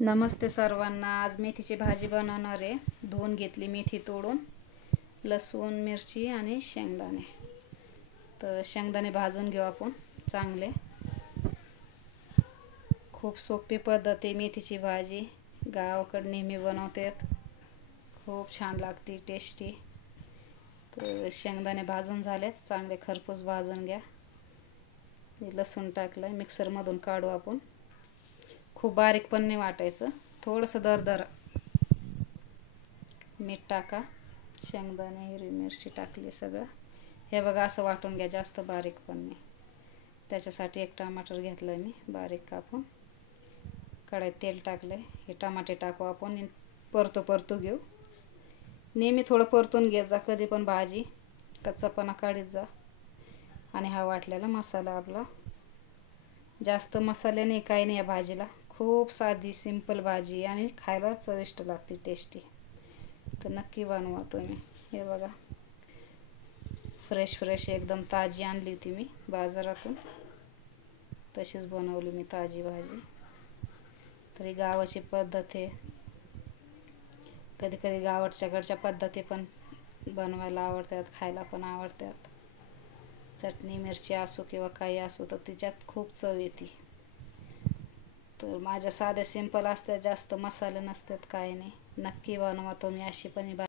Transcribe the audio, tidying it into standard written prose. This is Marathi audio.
नमस्ते सर्वांना। आज मेथीची भाजी बनवणार आहे। धुवून घेतली मेथी तोडून, लसूण मिरची आणि शेंगदाणे। तर शेंगदाणे भाजून घेऊ आपण चांगले। खूप सोपी पद्धत आहे मेथीची भाजी, गावाकडे नेहमी बनवतात, खूप छान लागते, टेस्टी। तर शेंगदाणे भाजून झालेत, चांगले खरपूस भाजून घ्या। लसूण टाकलं, मिक्सरमधून काढू आपण। खूप बारीक पण नाही वाटायचं, थोडंसं दरदर। मीठ टाका, शेंगदाणे, हिरवी मिरची टाकली सगळं। हे बघा असं वाटून घ्या, जास्त बारीक पण नाही। त्याच्यासाठी एक टमाटर घेतलं मी बारीक कापून। कढईत तेल टाकले, हे टमाटे टाकू आपण, परतू घेऊ। नेहमी थोडं परतून घेत जा कधी पण भाजी, कच्चापणा काढीत जा। आणि हा वाटलेला मसाला आपला, जास्त मसाले नाही, काही नाही या भाजीला। खूप साधी सिंपल भाजी आणि खायला चविष्ट लागते, टेस्टी। तर नक्की बनवा तुम्ही। हे बघा, फ्रेश एकदम ताजी आणली होती मी बाजारातून, तशीच बनवली मी ताजी भाजी। तरी गावाची पद्धत आहे, कधी कधी गावाकडच्या पद्धती पण बनवायला आवडतात, खायला पण आवडतात। चटणी मिरची असो किंवा काही असो, तर तिच्यात खूप चव येते। तर माझ्या साध्या सिंपल असतात, जास्त मसाले नसतात, काही नाही। नक्की बनवा तुम्ही अशी पण